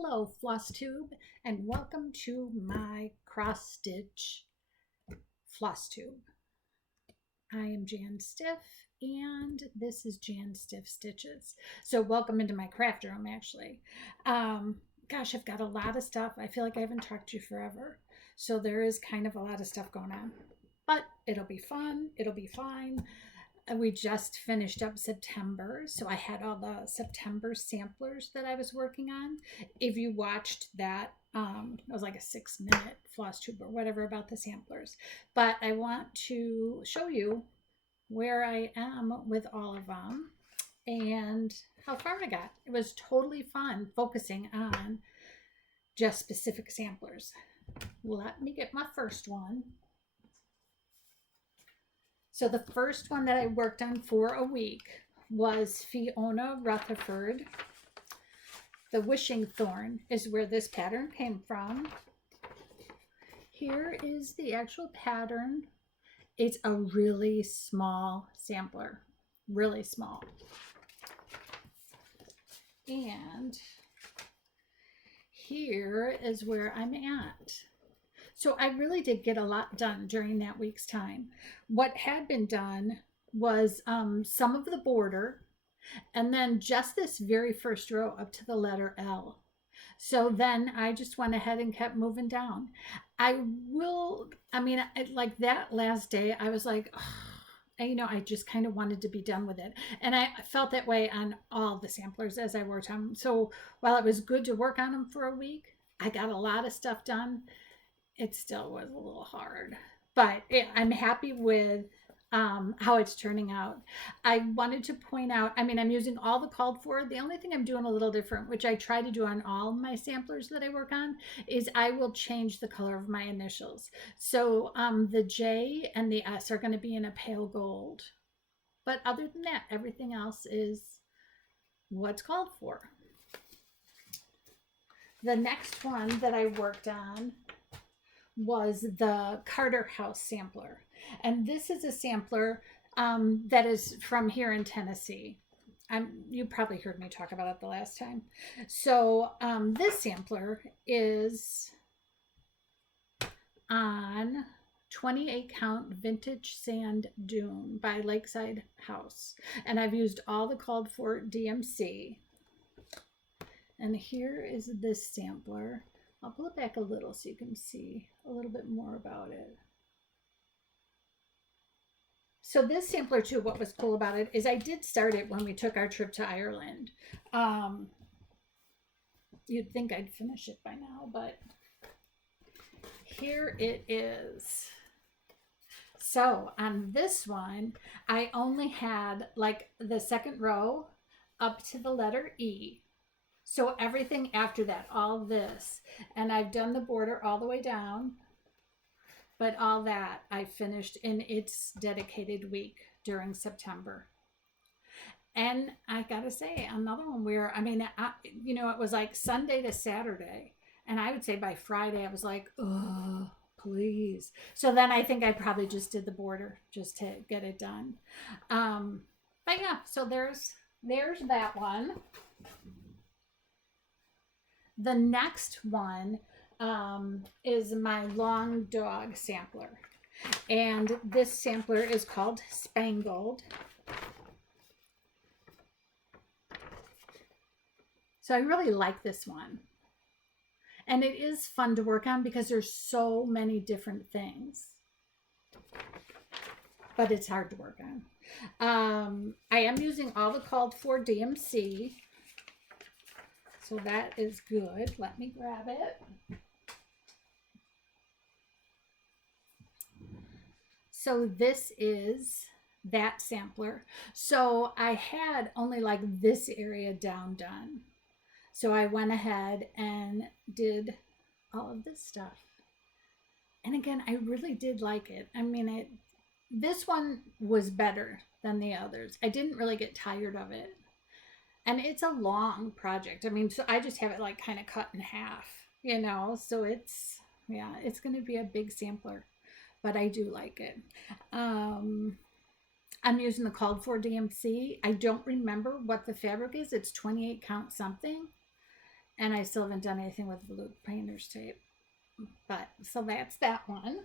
Hello, Floss Tube, and welcome to my cross stitch floss tube. I am Jan Stiff, and this is Jan Stiff Stitches. So welcome into my craft room, actually. Gosh, I've got a lot of stuff. I feel like I haven't talked to you forever. So there is kind of a lot of stuff going on. But it'll be fun. It'll be fine. We just finished up September, so I had all the September samplers that I was working on. If you watched that, it was like a 6-minute floss tube or whatever about the samplers. But I want to show you where I am with all of them and how far I got. It was totally fun focusing on just specific samplers. Let me get my first one. So the first one that I worked on for a week was Fiona Rutherford. The Wishing Thorn is where this pattern came from. Here is the actual pattern. It's a really small sampler, really small. And here is where I'm at. So I really did get a lot done during that week's time. What had been done was some of the border and then just this very first row up to the letter L. So then I just went ahead and kept moving down. Like that last day, I was like, I just kind of wanted to be done with it. And I felt that way on all the samplers as I worked on them. So while it was good to work on them for a week, I got a lot of stuff done. It still was a little hard, but I'm happy with how it's turning out. I wanted to point out, I'm using all the called for. The only thing I'm doing a little different, which I try to do on all my samplers that I work on, is I will change the color of my initials. So the J and the S are going to be in a pale gold. But other than that, everything else is what's called for. The next one that I worked on was the Carter House sampler. And this is a sampler that is from here in Tennessee. You probably heard me talk about it the last time. So this sampler is on 28 count vintage sand dune by Lakeside House. And I've used all the called for DMC. And here is this sampler. I'll pull it back a little so you can see a little bit more about it. So this sampler too, what was cool about it is I did start it when we took our trip to Ireland. You'd think I'd finish it by now, but here it is. So on this one, I only had like the second row up to the letter E. So everything after that, all this, and I've done the border all the way down, but all that I finished in its dedicated week during September. And I gotta say, another one where, it was like Sunday to Saturday, and I would say by Friday, I was like, oh, please. So then I think I probably just did the border just to get it done. But yeah, so there's that one. The next one is my long dog sampler. And this sampler is called Spangled. So I really like this one. And it is fun to work on because there's so many different things. But it's hard to work on. I am using all the called for DMC. So that is good. Let me grab it. So this is that sampler. So I had only like this area done. So I went ahead and did all of this stuff. And again, I really did like it. This one was better than the others. I didn't really get tired of it. And it's a long project. So I just have it like kind of cut in half, so it's going to be a big sampler, but I do like it. I'm using the called for DMC. I don't remember what the fabric is. It's 28 count something. And I still haven't done anything with blue painter's tape. But, so that's that one.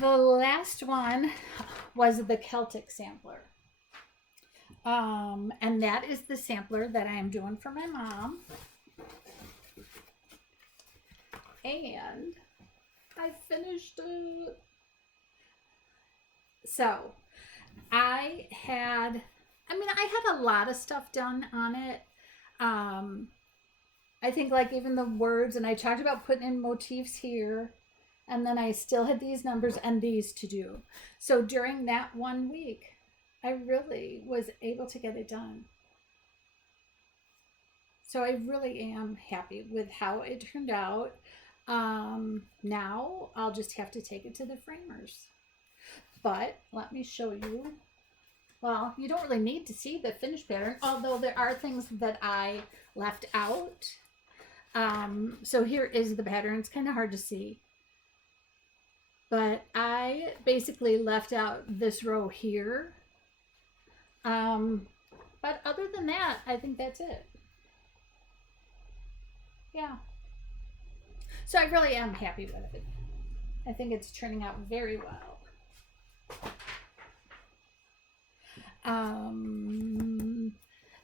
The last one was the Celtic sampler. And that is the sampler that I am doing for my mom. And I finished it. So I had a lot of stuff done on it. I think like even the words, and I talked about putting in motifs here, and then I still had these numbers and these to do. So during that 1 week, I really was able to get it done. So I really am happy with how it turned out. Now I'll just have to take it to the framers. But let me show you. Well, you don't really need to see the finished pattern, although there are things that I left out. So here is the pattern. It's kind of hard to see. But I basically left out this row here. But other than that, I think that's it. Yeah. So I really am happy with it. I think it's turning out very well.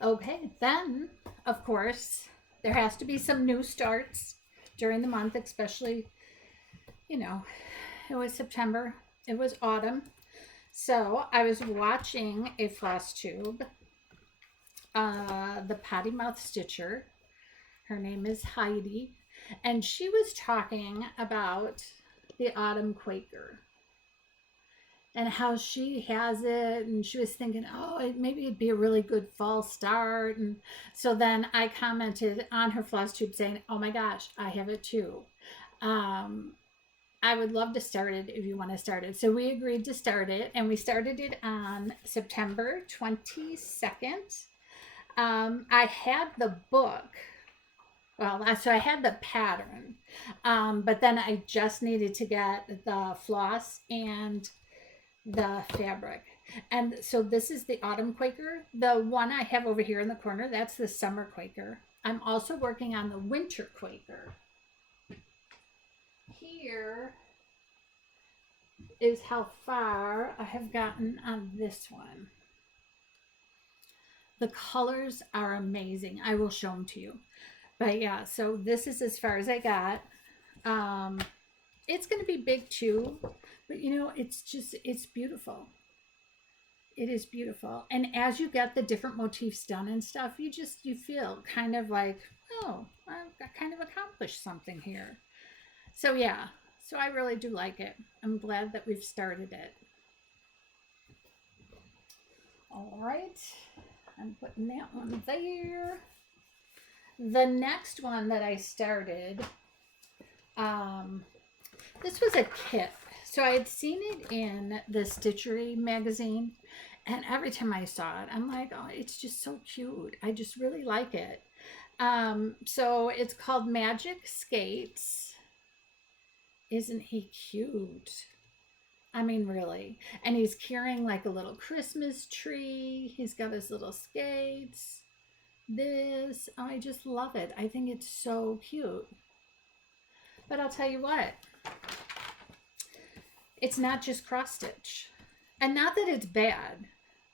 Okay, then, of course, there has to be some new starts during the month, especially, you know, it was September, it was autumn. So I was watching a floss tube, the Potty Mouth Stitcher. Her name is Heidi, and she was talking about the Autumn Quaker and how she has it, and she was thinking, oh, maybe it'd be a really good fall start. And so then I commented on her floss tube saying, oh my gosh, I have it too. I would love to start it if you want to start it. So we agreed to start it, and we started it on September 22nd. I had the book. Well, so I had the pattern, but then I just needed to get the floss and the fabric. And so this is the Autumn Quaker. The one I have over here in the corner, that's the Summer Quaker. I'm also working on the Winter Quaker. Here is how far I have gotten on this one. The colors are amazing. I will show them to you. But yeah, so this is as far as I got. It's going to be big too, but you know, it's beautiful. It is beautiful. And as you get the different motifs done and stuff, you feel kind of like, oh, I've kind of accomplished something here. So yeah, so I really do like it. I'm glad that we've started it. All right, I'm putting that one there. The next one that I started, this was a kit. So I had seen it in the Stitchery magazine, and every time I saw it, I'm like, oh, it's just so cute. I just really like it. So it's called Magic Skates. Isn't he cute? I mean, really. And he's carrying like a little Christmas tree. He's got his little skates. This, I just love it. I think it's so cute. But I'll tell you what, it's not just cross stitch, and not that it's bad,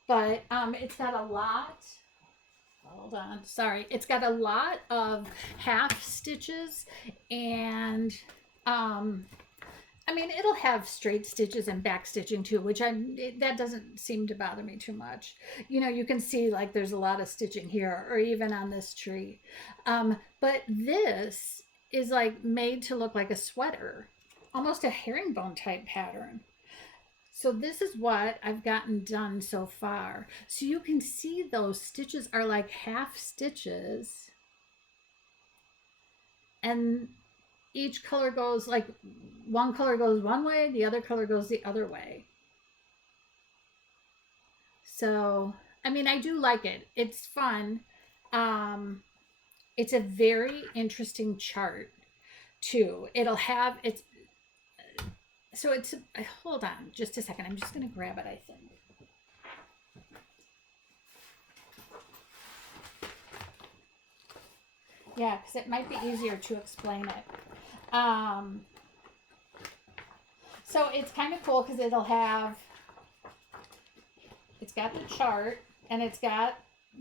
but it's got a lot, hold on, sorry, it's got a lot of half stitches, and I mean, it'll have straight stitches and back stitching too, which that doesn't seem to bother me too much. You know, you can see like there's a lot of stitching here, or even on this tree. But this is like made to look like a sweater, almost a herringbone type pattern. So this is what I've gotten done so far. So you can see those stitches are like half stitches, and each color goes like, one color goes one way, the other color goes the other way. So, I mean, I do like it. It's fun. It's a very interesting chart too. It'll have, hold on just a second. I'm just going to grab it, I think. Yeah, because it might be easier to explain it. So it's kind of cool because it's got the chart and it's got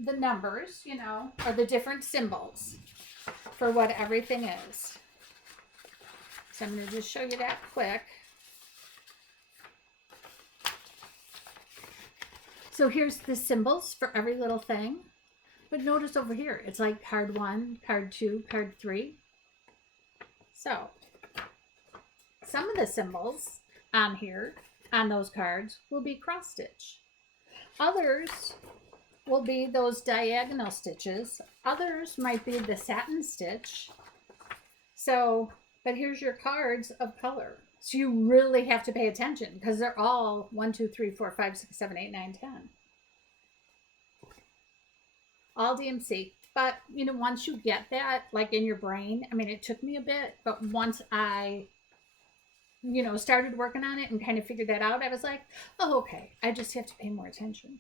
the numbers, you know, or the different symbols for what everything is. So I'm going to just show you that quick. So here's the symbols for every little thing. But notice over here, it's like card 1, card 2, card 3. So some of the symbols on here, on those cards, will be cross stitch. Others will be those diagonal stitches. Others might be the satin stitch. So, but here's your cards of color. So you really have to pay attention because they're all 1, 2, 3, 4, 5, 6, 7, 8, 9, 10. All DMC. But, you know, once you get that, like in your brain, I mean, it took me a bit, but once I, you know, started working on it and kind of figured that out, I was like, oh, okay, I just have to pay more attention.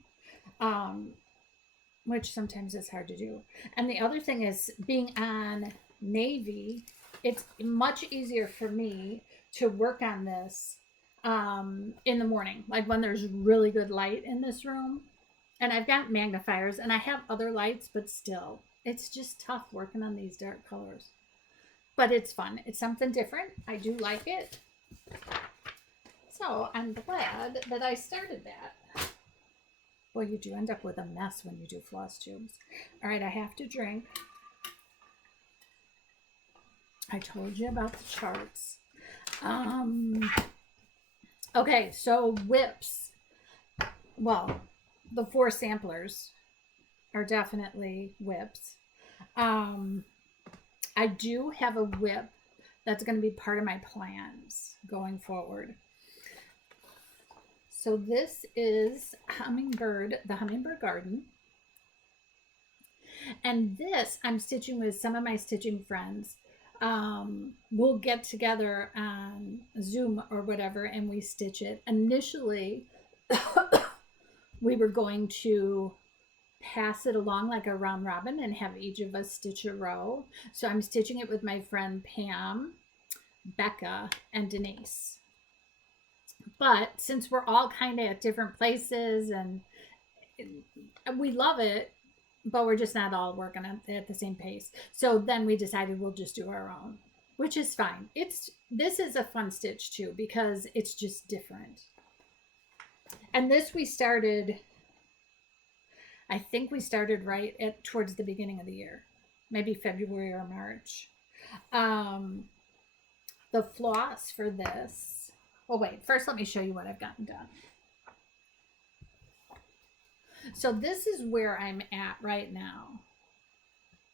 Which sometimes is hard to do. And the other thing is being on navy, it's much easier for me to work on this in the morning, like when there's really good light in this room. And I've got magnifiers and I have other lights, but still, it's just tough working on these dark colors. But it's fun. It's something different. I do like it. So I'm glad that I started that. Well, you do end up with a mess when you do floss tubes. All right, I have to drink. I told you about the charts. Okay, so WIPS. Well, the 4 samplers are definitely WIPS. I do have a WIP that's going to be part of my plans going forward. So this is the Hummingbird Garden. And this I'm stitching with some of my stitching friends. We'll get together on Zoom or whatever and we stitch it. Initially, we were going to pass it along like a round robin and have each of us stitch a row. So I'm stitching it with my friend Pam, Becca, and Denise. But since we're all kind of at different places and we love it, but we're just not all working at the same pace. So then we decided we'll just do our own, which is fine. This is a fun stitch too because it's just different. And this we started, I think we started right towards the beginning of the year, maybe February or March. The floss for this, oh wait, first let me show you what I've gotten done. So this is where I'm at right now.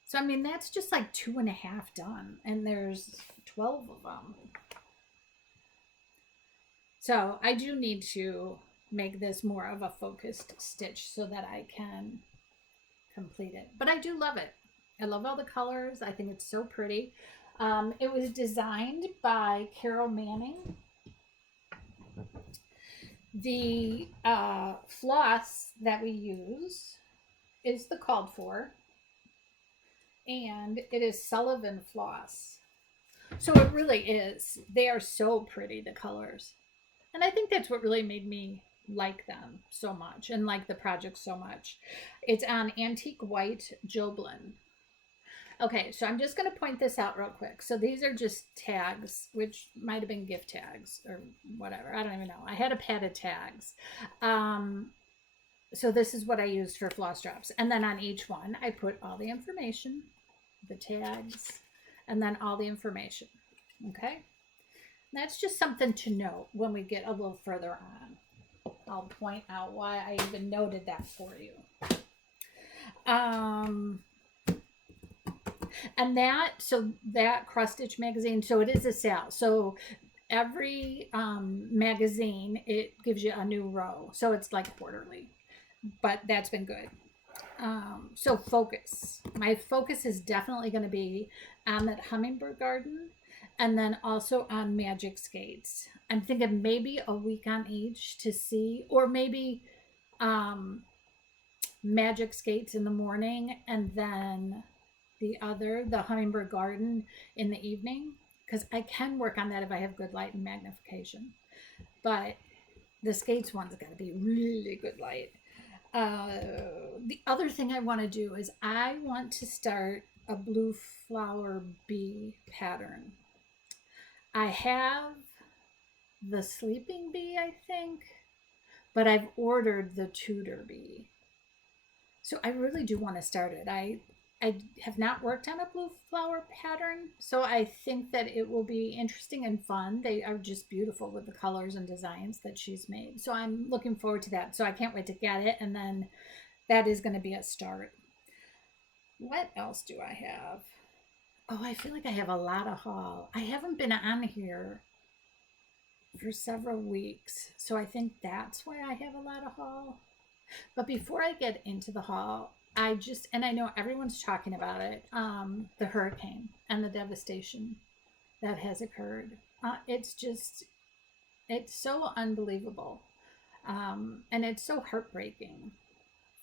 So I mean, that's just like 2.5 done and there's 12 of them. So I do need to make this more of a focused stitch so that I can complete it. But I do love it. I love all the colors. I think it's so pretty. It was designed by Carol Manning. The floss that we use is the called for, and it is Sullivan floss. So it really is. They are so pretty, the colors. And I think that's what really made me like them so much and like the project so much. It's on antique white Joblin. Okay, so I'm just going to point this out real quick. So these are just tags, which might have been gift tags or whatever. I don't even know. I had a pad of tags. So this is what I used for floss drops. And then on each one, I put all the information, the tags, and then all the information. Okay? That's just something to note when we get a little further on. I'll point out why I even noted that for you. And that cross stitch magazine, so it is a sale. So every magazine, it gives you a new row. So it's like quarterly, but that's been good. So focus. My focus is definitely going to be on that Hummingbird Garden and then also on Magic Skates. I'm thinking maybe a week on each to see, or maybe Magic Skates in the morning and then the Hummingbird Garden in the evening, because I can work on that if I have good light and magnification. But the skates one's got to be really good light. The other thing I want to do is I want to start a blue flower bee pattern. I have the sleeping bee, I think, but I've ordered the Tudor bee. So I really do want to start it. I have not worked on a blue flower pattern, so I think that it will be interesting and fun. They are just beautiful with the colors and designs that she's made. So I'm looking forward to that. So I can't wait to get it, and then that is going to be a start. What else do I have? Oh, I feel like I have a lot of haul. I haven't been on here for several weeks, so I think that's why I have a lot of haul. But before I get into the haul, and I know everyone's talking about it, the hurricane and the devastation that has occurred. It's so unbelievable. And it's so heartbreaking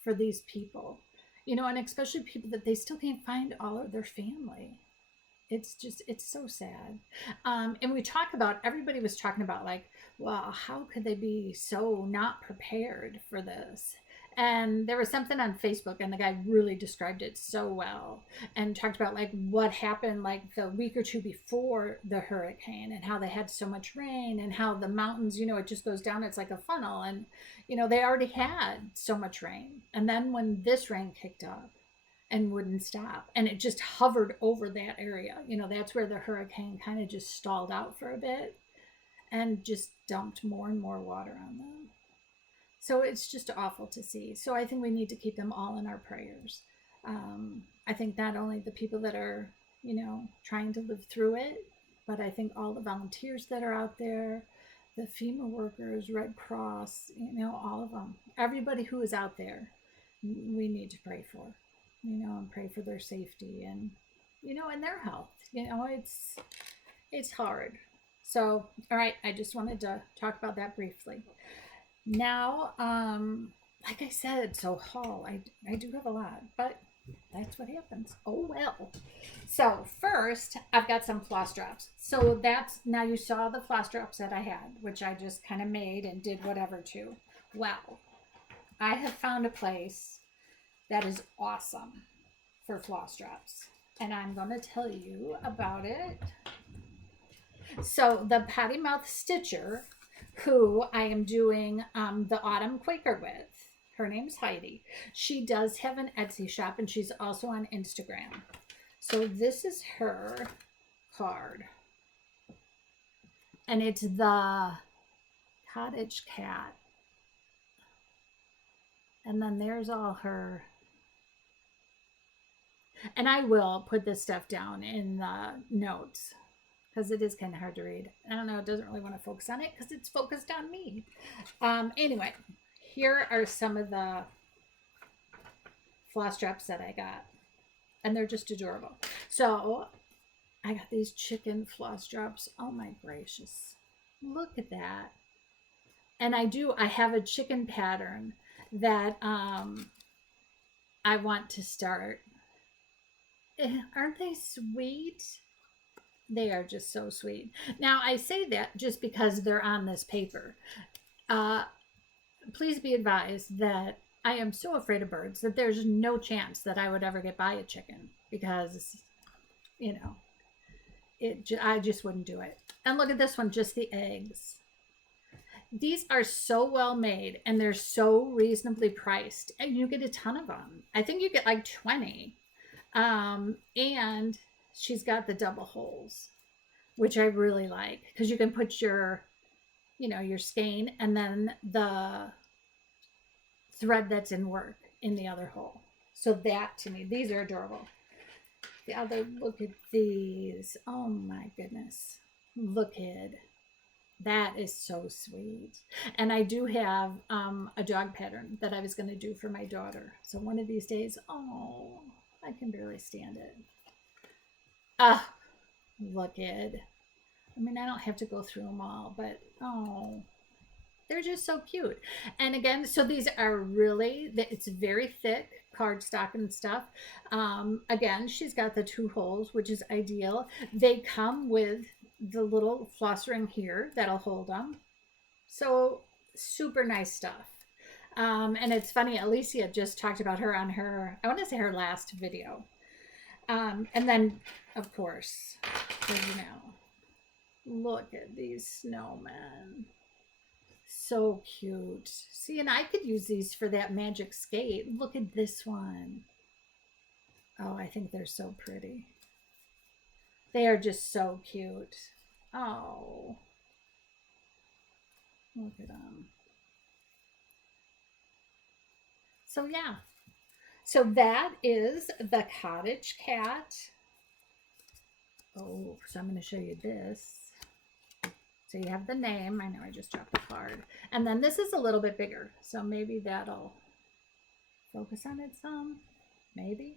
for these people, and especially people that they still can't find all of their family. It's so sad. And everybody was talking about, like, well, how could they be so not prepared for this? And there was something on Facebook, and the guy really described it so well and talked about, like, what happened, like, the week or two before the hurricane, and how they had so much rain, and how the mountains, it just goes down. It's like a funnel. And, they already had so much rain. And then when this rain kicked up and wouldn't stop, and it just hovered over that area, that's where the hurricane kind of just stalled out for a bit and just dumped more and more water on them. So it's just awful to see. So I think we need to keep them all in our prayers. I think not only the people that are, trying to live through it, but I think all the volunteers that are out there, the FEMA workers, Red Cross, all of them, everybody who is out there, we need to pray for, and pray for their safety and, and their health. It's hard. So, all right, I just wanted to talk about that briefly. Now, like I said, so haul, I do have a lot, but that's what happens. Oh, well. So first, I've got some floss drops. So now you saw the floss drops that I had, which I just kind of made and did whatever to. Well, I have found a place that is awesome for floss drops, and I'm going to tell you about it. So the Potty Mouth Stitcher, who I am doing the Autumn Quaker with, her name's Heidi. She does have an Etsy shop, and she's also on Instagram. So this is her card, and it's the Cottage Cat, and then there's all her, and I will put this stuff down in the notes because it is kind of hard to read. I don't know, it doesn't really want to focus on it because it's focused on me. Anyway, here are some of the floss drops that I got, and they're just adorable. So I got these chicken floss drops. Oh my gracious, look at that. And I have a chicken pattern that I want to start. Aren't they sweet? They are just so sweet. Now, I say that just because they're on this paper. Please be advised that I am so afraid of birds that there's no chance that I would ever get by a chicken because, I just wouldn't do it. And look at this one, just the eggs. These are so well made, and they're so reasonably priced, and you get a ton of them. I think you get like 20. And she's got the double holes, which I really like because you can put your skein and then the thread that's in work in the other hole. So that, to me, these are adorable. The other, look at these. Oh my goodness. Look at that, is so sweet. And I do have a dog pattern that I was going to do for my daughter. So one of these days, I can barely stand it. Look at, I don't have to go through them all, but they're just so cute. And again, so these are it's very thick cardstock and stuff. Again, she's got the 2 holes, which is ideal. They come with the little floss ring here that'll hold them. So super nice stuff. And it's funny, Alicia just talked about her on her, I want to say her last video. And then, of course, you know, look at these snowmen. So cute. See, and I could use these for that magic skate. Look at this one. Oh, I think they're so pretty. They are just so cute. Oh. Look at them. So yeah. So that is the Cottage Cat. Oh, so I'm going to show you this. So you have the name. I know I just dropped the card. And then this is a little bit bigger. So maybe that'll focus on it some. Maybe.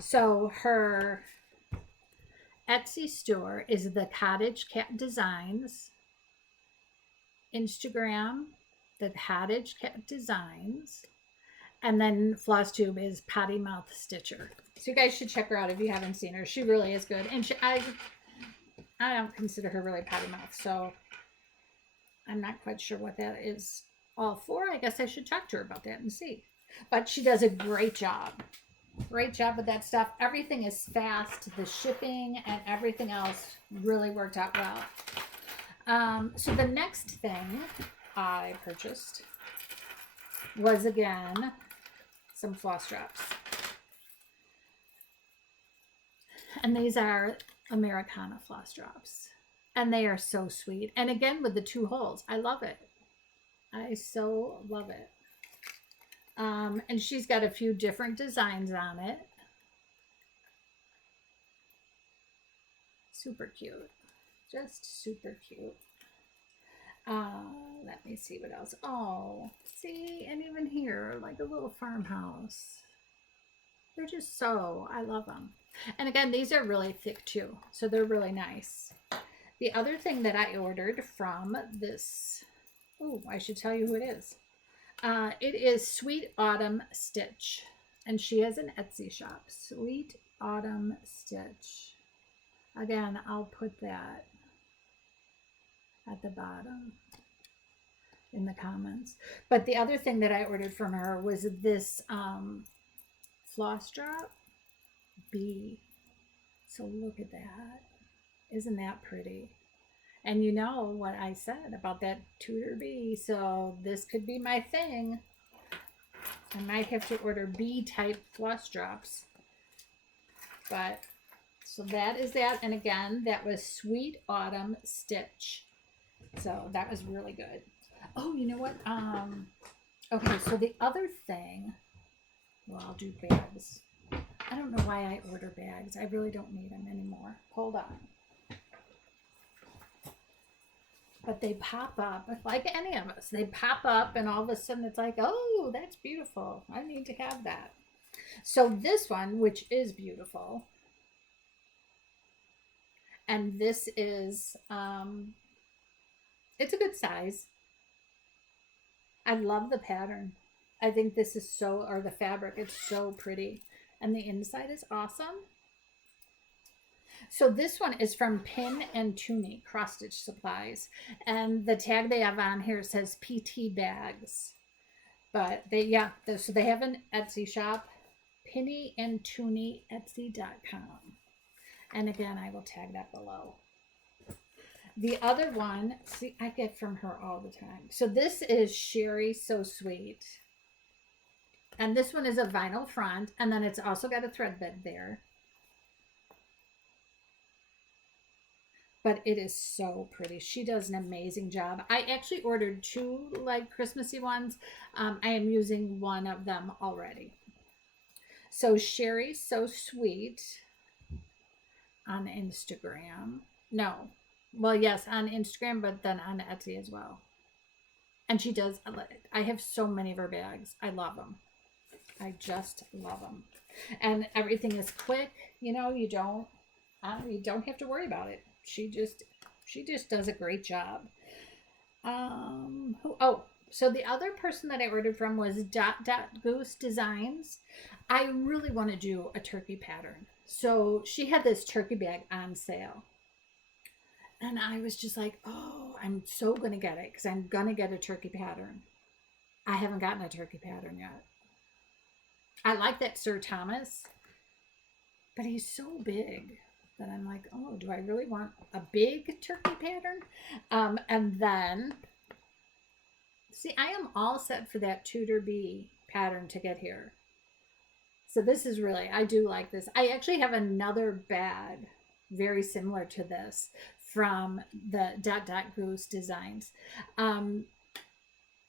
So her Etsy store is the Cottage Cat Designs. Instagram, the Cottage Cat Designs. And then Floss Tube is Potty Mouth Stitcher. So you guys should check her out if you haven't seen her. She really is good. And I don't consider her really potty mouth, so I'm not quite sure what that is all for. I guess I should talk to her about that and see. But she does a great job. Great job with that stuff. Everything is fast. The shipping and everything else really worked out well. So the next thing I purchased was, again, some floss drops. And these are Americana floss drops. And they are so sweet. And again, with the 2 holes. I love it. I so love it. And she's got a few different designs on it. Super cute. Just super cute. Let me see what else. Oh, see, and even here, like a little farmhouse. They're just so, I love them. And again, these are really thick too, so they're really nice. The other thing that I ordered from this, oh, I should tell you who it is. It is Sweet Autumn Stitch, and she has an Etsy shop. Sweet Autumn Stitch. Again, I'll put that at the bottom in the comments. But the other thing that I ordered from her was this floss drop bee. So look at that. Isn't that pretty? And you know what I said about that Tudor bee, so this could be my thing. I might have to order bee type floss drops. But so that is that. And again, that was Sweet Autumn Stitch. So that was really good. Oh, you know what? Okay, so the other thing, well, I'll do bags. I don't know why I order bags. I really don't need them anymore. Hold on. But they pop up, like any of us. They pop up and all of a sudden it's like, oh, that's beautiful. I need to have that. So this one, which is beautiful, and this is, it's a good size. I love the pattern. I think this is so, or the fabric, it's so pretty. And the inside is awesome. So this one is from Pin and Toonie Cross Stitch Supplies. And the tag they have on here says PT Bags. But they, yeah, so they have an Etsy shop, Pinny and Toonie Etsy.com. And again, I will tag that below. The other one, see, I get from her all the time. So this is Sherry So Sweet. And this one is a vinyl front, and then it's also got a thread bed there. But it is so pretty. She does an amazing job. I actually ordered 2 like Christmassy ones. I am using one of them already. So Sherry So Sweet on Instagram. No. Well, yes, on Instagram, but then on Etsy as well. And she does, I have so many of her bags. I love them. I just love them. And everything is quick. You know, you don't have to worry about it. She just does a great job. So the other person that I ordered from was Goose Designs. I really want to do a turkey pattern. So she had this turkey bag on sale. And I was just like, oh, I'm so going to get it because I'm going to get a turkey pattern. I haven't gotten a turkey pattern yet. I like that Sir Thomas, but he's so big that I'm like, oh, do I really want a big turkey pattern? And then, see, I am all set for that Tudor Bee pattern to get here. So this is really, I do like this. I actually have another bag very similar to this from the Goose Designs.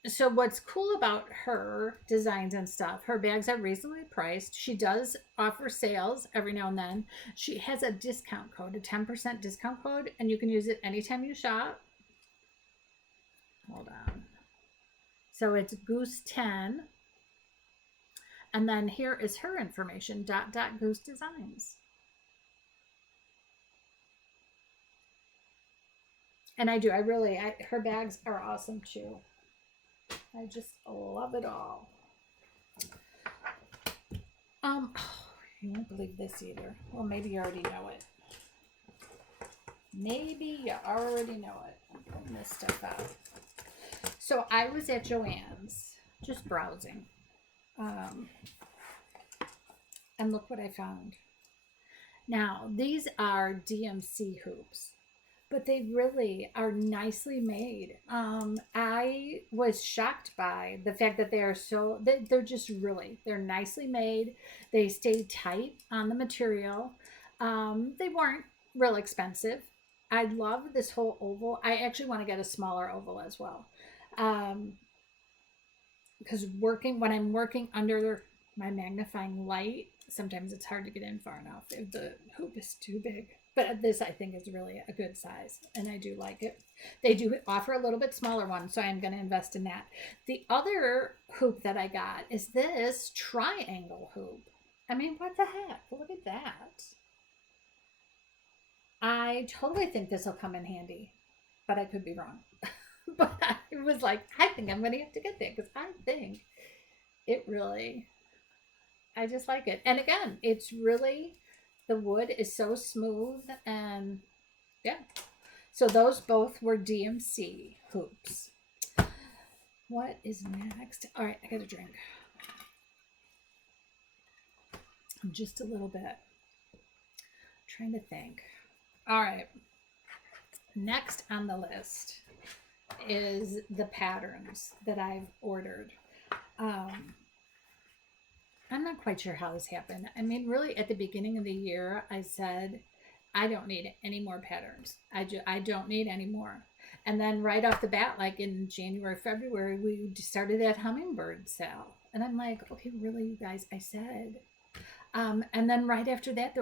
So what's cool about her designs and stuff, her bags are reasonably priced. She does offer sales every now and then. She has a discount code, a 10% discount code, and you can use it anytime you shop. Hold on. So it's Goose 10. And then here is her information, Goose Designs. And her bags are awesome too. I just love it all. You won't believe this either. Well, maybe you already know it. Maybe you already know it. I'm putting this stuff out. So I was at Joann's, just browsing. And look what I found. Now, these are DMC hoops, but they really are nicely made. I was shocked by the fact that they're nicely made. They stay tight on the material. They weren't real expensive. I love this whole oval. I actually want to get a smaller oval as well. Because when I'm working under my magnifying light, sometimes it's hard to get in far enough if the hoop is too big. But this, I think, is really a good size, and I do like it. They do offer a little bit smaller one, so I'm going to invest in that. The other hoop that I got is this triangle hoop. I mean, what the heck? Look at that. I totally think this will come in handy, but I could be wrong. But I was like, I think I'm going to have to get that because I think it really, I just like it. And again, it's really, the wood is so smooth and yeah. So those both were DMC hoops. What is next? All right, I got a drink. Just a little bit. I'm trying to think. All right. Next on the list is the patterns that I've ordered. I'm not quite sure how this happened. I mean, really, at the beginning of the year, I said, I don't need any more patterns. I don't need any more. And then right off the bat, like in January, February, we started that hummingbird sale. And I'm like, okay, really, you guys, I said. And then right after that,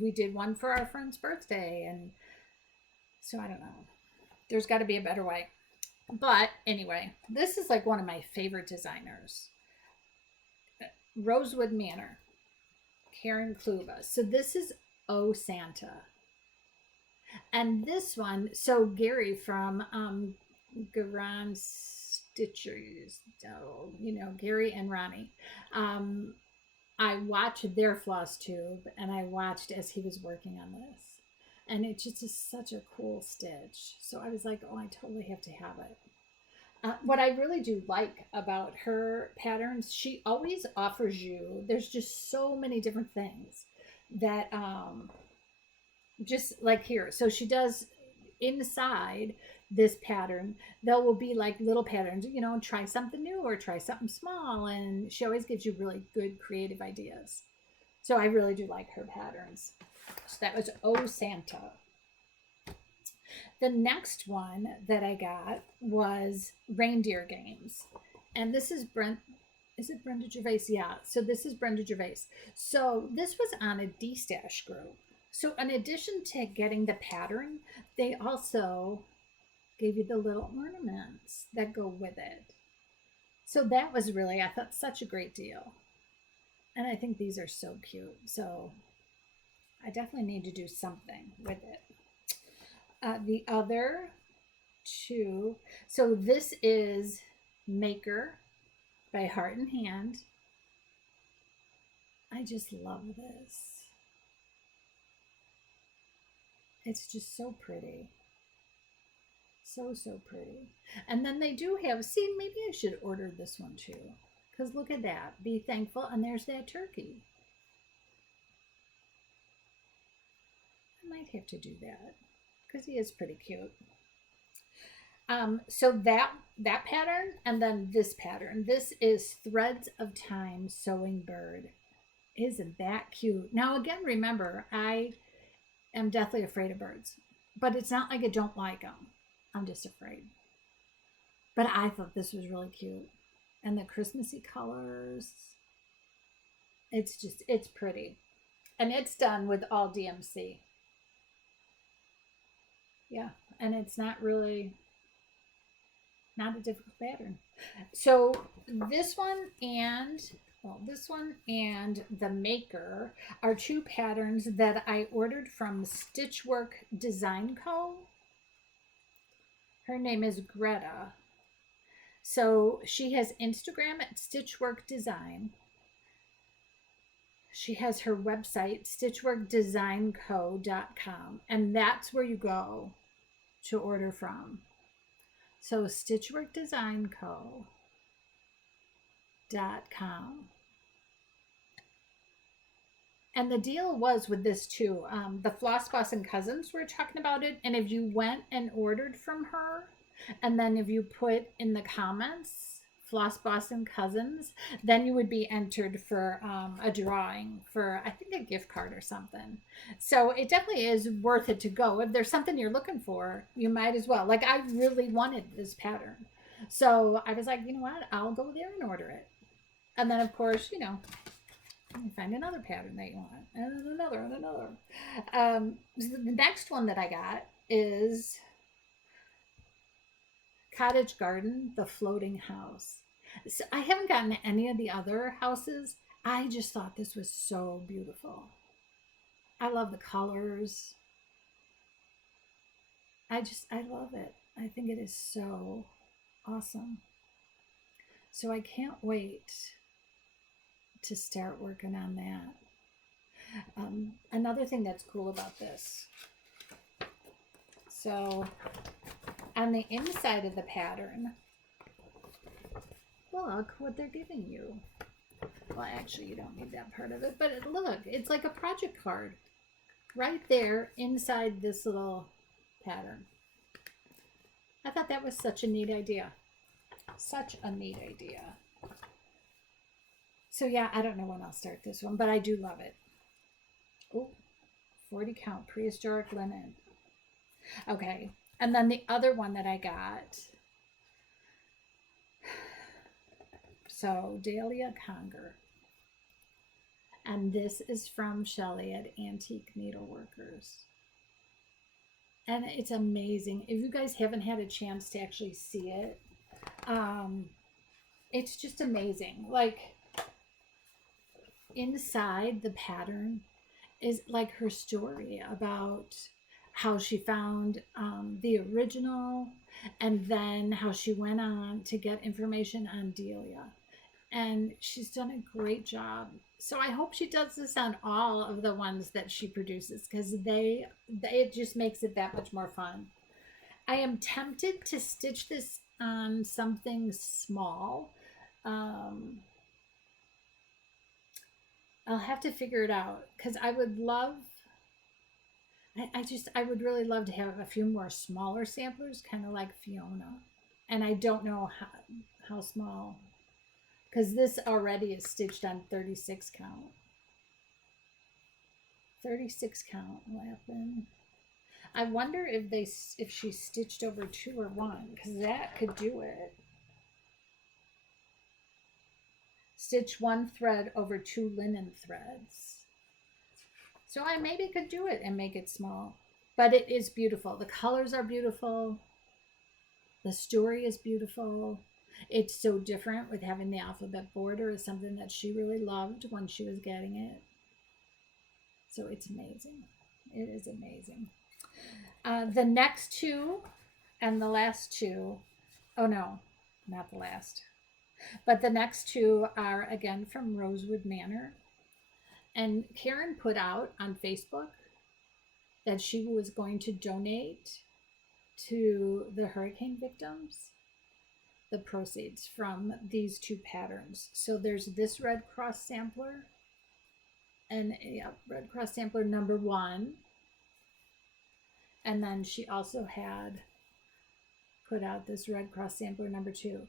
we did one for our friend's birthday. And so I don't know. There's got to be a better way. But anyway, this is like one of my favorite designers. Rosewood Manor, Karen Kluba. So this is Oh Santa. And this one, so Gary from JanStiffStitches, Gary and Ronnie. I watched their floss tube and I watched as he was working on this. And it just is such a cool stitch. So I was like, oh, I totally have to have it. What I really do like about her patterns, she always offers you, there's just so many different things that, just like here. So she does inside this pattern, there will be like little patterns, try something new or try something small. And she always gives you really good creative ideas. So I really do like her patterns. So that was Oh Santa. The next one that I got was Reindeer Games. And this is is it Brenda Gervais? Yeah. So this is Brenda Gervais. So this was on a D-Stash group. So in addition to getting the pattern, they also gave you the little ornaments that go with it. So that was really, I thought, such a great deal. And I think these are so cute. So I definitely need to do something with it. The other two. So this is Maker by Heart and Hand. I just love this. It's just so pretty. So, so pretty. And then they do have, see, maybe I should order this one too. Because look at that. Be thankful. And there's that turkey. I might have to do that. Because he is pretty cute. So that pattern, and then this pattern. This is Threads of Time Sewing Bird. Isn't that cute? Now again, remember, I am deathly afraid of birds. But it's not like I don't like them. I'm just afraid. But I thought this was really cute. And the Christmassy colors. It's pretty. And it's done with all DMC. Yeah, and it's not a difficult pattern. So this one and the Maker are two patterns that I ordered from Stitchwork Design Co. Her name is Greta. So she has Instagram at Stitchwork Design. She has her website, stitchworkdesignco.com, and that's where you go to order from. So stitchworkdesignco.com. And the deal was with this too. The Floss Boss and Cousins were talking about it, and if you went and ordered from her, and then if you put in the comments Floss Boss and Cousins, then you would be entered for a drawing for, I think, a gift card or something. So it definitely is worth it to go. If there's something you're looking for, you might as well. Like, I really wanted this pattern. So I was like, you know what? I'll go there and order it. And then, of course, you know, you find another pattern that you want. And another, and another. So the next one that I got is Cottage Garden, the Floating House. So I haven't gotten any of the other houses. I just thought this was so beautiful. I love the colors. I love it. I think it is so awesome. So I can't wait to start working on that. Another thing that's cool about this. So on the inside of the pattern, look what they're giving you. Well, actually, you don't need that part of it, but look, it's like a project card right there inside this little pattern. I thought that was such a neat idea. Such a neat idea. So yeah, I don't know when I'll start this one, but I do love it. Oh, 40 count prehistoric linen. Okay. And then the other one that I got, so Dahlia Conger. And this is from Shelley at Antique Needleworkers. And it's amazing. If you guys haven't had a chance to actually see it, it's just amazing. Like, inside the pattern is like her story about how she found the original, and then how she went on to get information on Delia. And she's done a great job. So I hope she does this on all of the ones that she produces, because it just makes it that much more fun. I am tempted to stitch this on something small. I'll have to figure it out, because I would love, I would really love to have a few more smaller samplers, kind of like Fiona. And I don't know how small, because this already is stitched on 36 count. 36 count weapon. I wonder if she stitched over 2 or 1, because that could do it. Stitch 1 thread over 2 linen threads. So I maybe could do it and make it small. But it is beautiful. The colors are beautiful. The story is beautiful. It's so different with having the alphabet border. Is something that she really loved when she was getting it. So it's amazing. It is amazing. The next two And the last two, oh no, not the last, but the next two are again from Rosewood Manor. And Karen put out on Facebook that she was going to donate to the hurricane victims the proceeds from these two patterns. So there's this Red Cross sampler, and Red Cross sampler number 1. And then she also had put out this Red Cross sampler number 2.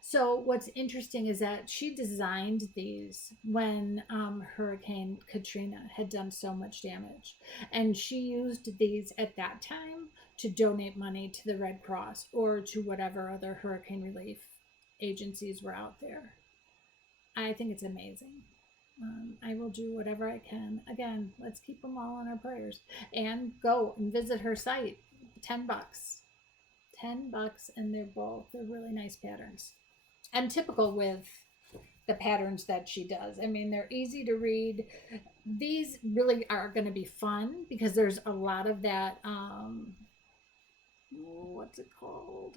So what's interesting is that she designed these when Hurricane Katrina had done so much damage. And she used these at that time to donate money to the Red Cross or to whatever other hurricane relief agencies were out there. I think it's amazing. I will do whatever I can. Again, let's keep them all in our prayers. And go and visit her site. $10. $10, and they're really nice patterns. And typical with the patterns that she does. I mean, they're easy to read. These really are going to be fun because there's a lot of that, what's it called?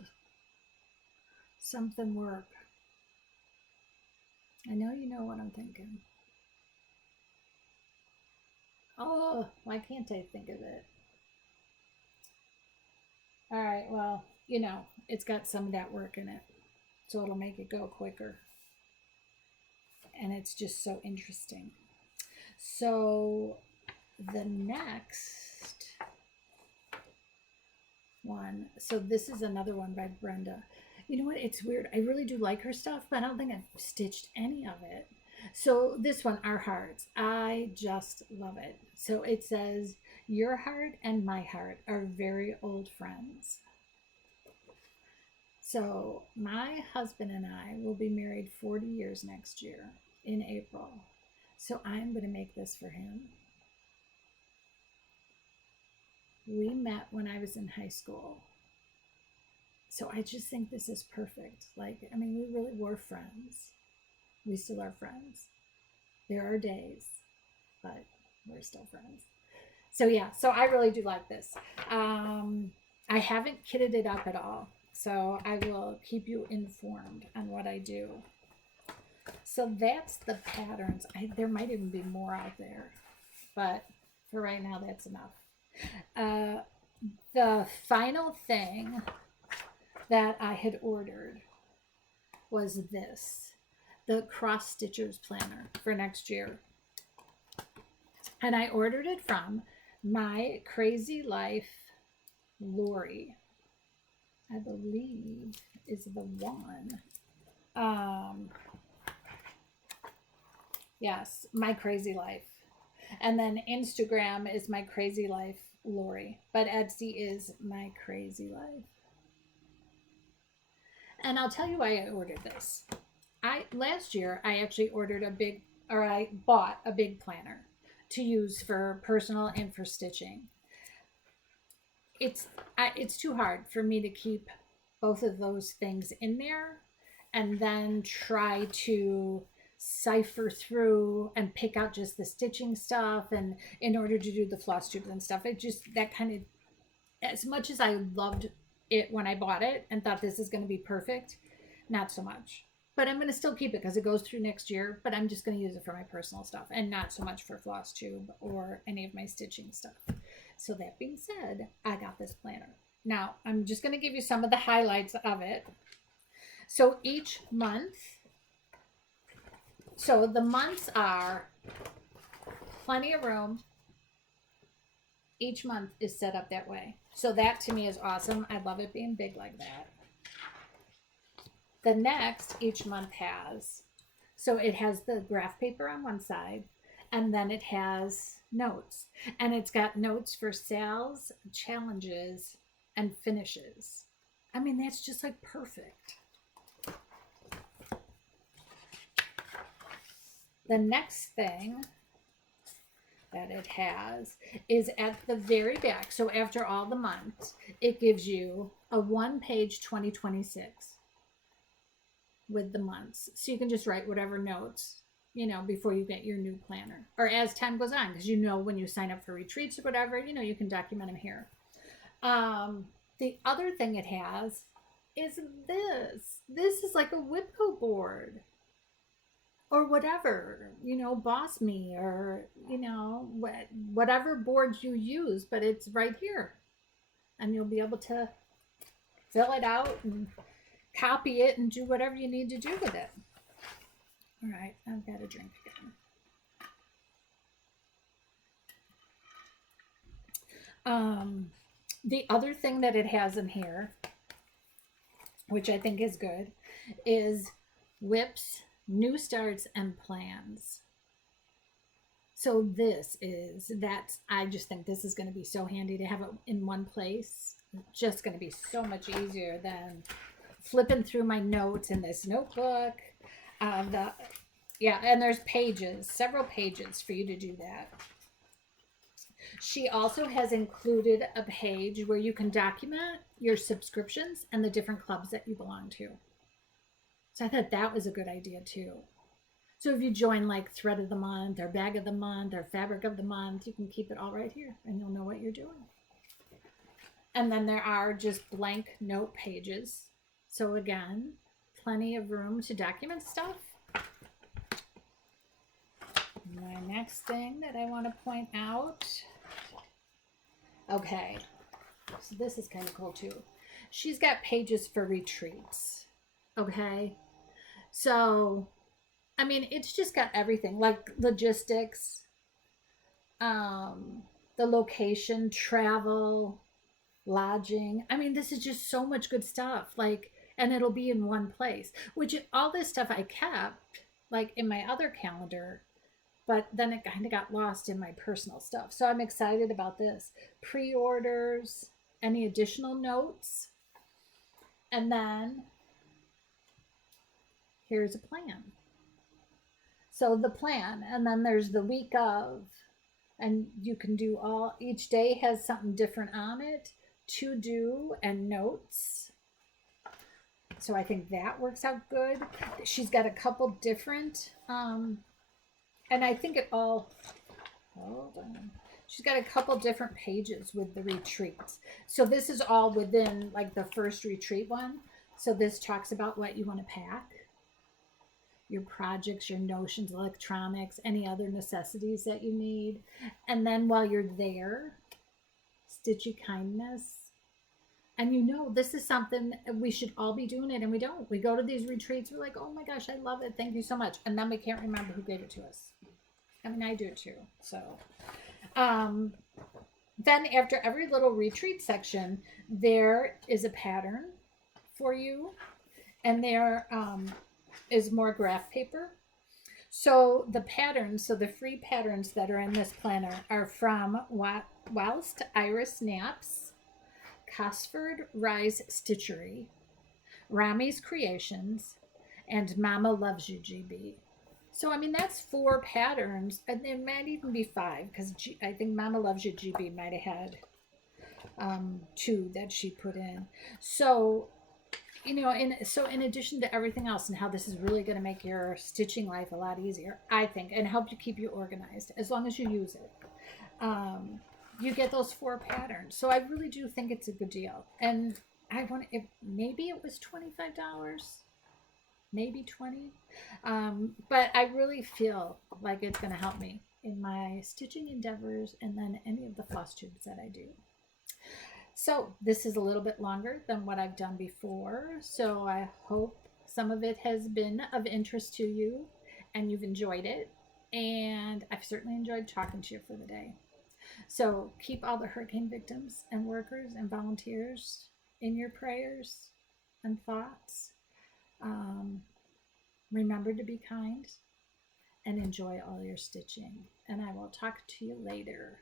Something work. I know you know what I'm thinking. Oh, why can't I think of it? All right, well, you know, it's got some of that work in it, so it'll make it go quicker. And it's just so interesting. So the next one, so this is another one by Brenda. You know what? It's weird. I really do like her stuff, but I don't think I've stitched any of it. So this one, Our Hearts. I just love it. So it says, your heart and my heart are very old friends. So my husband and I will be married 40 years next year in April. So I'm going to make this for him. We met when I was in high school. So I just think this is perfect. Like, I mean, we really were friends. We still are friends. There are days, but we're still friends. So yeah, so I really do like this. I haven't kitted it up at all, so I will keep you informed on what I do. So that's the patterns. There might even be more out there, but for right now, that's enough. The final thing that I had ordered was this, the Cross Stitchers Planner for next year. And I ordered it from MyCrazyLife Lori, I believe is the one. Yes, MyCrazyLife. And then Instagram is MyCrazyLife Lori, but Etsy is MyCrazyLife. And I'll tell you why I ordered this. Last year I actually I bought a big planner to use for personal and for stitching. It's too hard for me to keep both of those things in there and then try to cipher through and pick out just the stitching stuff, and in order to do the floss tubes and stuff, it just, that kind of, as much as I loved it when I bought it and thought this is going to be perfect, not so much. But I'm going to still keep it because it goes through next year, but I'm just going to use it for my personal stuff and not so much for floss tube or any of my stitching stuff. So that being said, I got this planner. Now I'm just going to give you some of the highlights of it. So each month, so the months are plenty of room. Each month is set up that way. So that to me is awesome. I love it being big like that. The next each month has, so it has the graph paper on one side, and then it has notes. And it's got notes for sales, challenges, and finishes. I mean, that's just like perfect. The next thing that it has is at the very back. So after all the months, it gives you a one-page 2026 with the months. So you can just write whatever notes, you know, before you get your new planner, or as time goes on, because you know when you sign up for retreats or whatever, you know, you can document them here. The other thing it has is this. This is like a Whipco board or whatever, you know, Boss Me or, you know, whatever boards you use, but it's right here. And you'll be able to fill it out and copy it and do whatever you need to do with it. All right, I've got a drink again. The other thing that it has in here, which I think is good, is WIPS, New Starts, and Plans. So I just think this is going to be so handy to have it in one place. It's just going to be so much easier than flipping through my notes in this notebook. And there's pages, several pages for you to do that. She also has included a page where you can document your subscriptions and the different clubs that you belong to. So I thought that was a good idea too. So if you join like Thread of the Month or Bag of the Month or Fabric of the Month, you can keep it all right here and you'll know what you're doing. And then there are just blank note pages. So again, plenty of room to document stuff. My next thing that I want to point out. Okay, so this is kind of cool too. She's got pages for retreats. Okay, so I mean, it's just got everything like logistics, the location, travel, lodging. I mean, this is just so much good stuff. Like, and it'll be in one place, which all this stuff I kept like in my other calendar, but then it kind of got lost in my personal stuff. So I'm excited about this. Pre-orders, any additional notes, and then here's a plan. So the plan, and then there's the week of, and you can do each day has something different on it, to do and notes. So I think that works out good. She's got a couple different, and I think hold on. She's got a couple different pages with the retreats. So this is all within like the first retreat one. So this talks about what you want to pack, your projects, your notions, electronics, any other necessities that you need. And then while you're there, stitchy kindness. And you know, this is something we should all be doing it, and we don't. We go to these retreats, we're like, oh my gosh, I love it. Thank you so much. And then we can't remember who gave it to us. I mean, I do it too. So then after every little retreat section, there is a pattern for you. And there is more graph paper. So the patterns, so the free patterns that are in this planner are from Whilst Iris Naps, Cosford Rise Stitchery, Rami's Creations, and Mama Loves You GB. So, I mean, that's 4 patterns, and there might even be 5, because I think Mama Loves You GB might have had 2 that she put in. So, you know, in addition to everything else and how this is really going to make your stitching life a lot easier, I think, and help you keep you organized, as long as you use it. You get those 4 patterns. So I really do think it's a good deal. And maybe it was $25, maybe 20. But I really feel like it's going to help me in my stitching endeavors and then any of the floss tubes that I do. So this is a little bit longer than what I've done before. So I hope some of it has been of interest to you and you've enjoyed it. And I've certainly enjoyed talking to you for the day. So keep all the hurricane victims and workers and volunteers in your prayers and thoughts. Remember to be kind and enjoy all your stitching. And I will talk to you later.